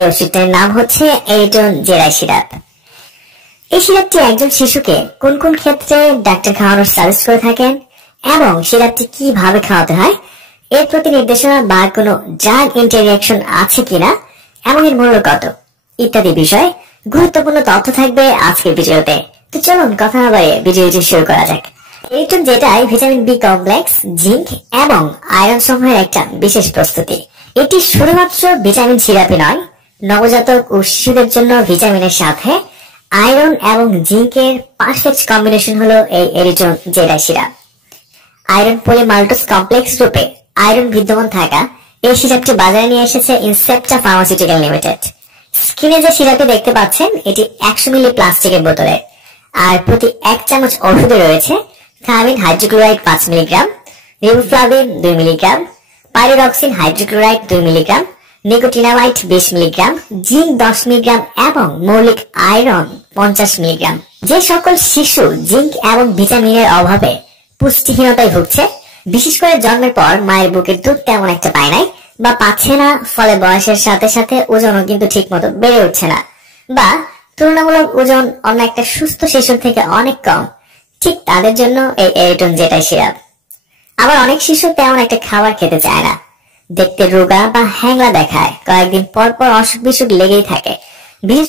ওষুধটার নাম হচ্ছে এরিট্রন জেরাই সিরাপ। এই সিরাপটি একজন শিশুকে কোন কোন ক্ষেত্রে ডাক্তার খাওয়ানোর সাজেস্ট করে থাকেন এবং সিরাপটি কিভাবে খাওয়াতে হয়, এর প্রতি নির্দেশনা বা কোনো ড্রাগ ইন্টারঅ্যাকশন আছে কিনা এবং এর মূল্য কত ইত্যাদি বিষয়ে গুরুত্বপূর্ণ তথ্য থাকবে আজকের ভিডিওতে। তো চলুন কথা না বাড়িয়ে ভিডিওটি শুরু করা যাক। এরিট্রন জেটাই ভিটামিন বি কমপ্লেক্স, জিঙ্ক এবং আয়রন সমূহের একটা বিশেষ প্রস্তুতি। এটি শুধুমাত্র ভিটামিন সিরাপই নয়, নবজাতক ও শিশুদের জন্য ভিটামিনের সাথে আয়রন এবং জিঙ্কের পারফেক্ট কম্বিনেশন হলো এই এরিট্রন জেটাই সিরাপ। আয়রন পলিমাল্টোজ কমপ্লেক্স রূপে আয়রন বিদ্যমান থাকা এই সিরাপটি বাজারে নিয়ে এসেছে ইনসেপ্টা ফার্মাসিউটিক্যাল লিমিটেড। স্ক্রিনে যে সিরাপটি দেখতে পাচ্ছেন এটি 100 মিলি প্লাস্টিকের বোতলে, আর প্রতি 1 চামচ ওষুধে রয়েছে thymine hydrochloride 5 milligram, riboflavin 2 milligram, pyridoxine hydrochloride 2 milligram, nicotinamide 20 milligram, zinc 10 milligram এবং মৌলিক আয়রন 50 মিলিগ্রাম। যে সকল শিশু জিঙ্ক এবং ভিটামিনের অভাবে পুষ্টিহীনতায় ভুগছে, বিশেষ করে জন্মের পর মায়ের বুকের দুধ তেমন একটা পায় নাই বা পাচ্ছে না, ফলে বয়সের সাথে সাথে ওজনও কিন্তু ঠিক মতো বেড়ে উঠছে না, বা তুলনামূলক ওজন অন্য একটা সুস্থ শিশুর থেকে অনেক কম, ঠিক তাদের জন্য এই এরিট্রন জেটাই সিরাপ। আবার অনেক শিশু তেমন একটা খাবার খেতে চায় না, দেখতে রোগা বা হ্যাংলা দেখায়, কয়েকদিন পর পর অসুখ বিসুখ লেগেই থাকে, বিশেষ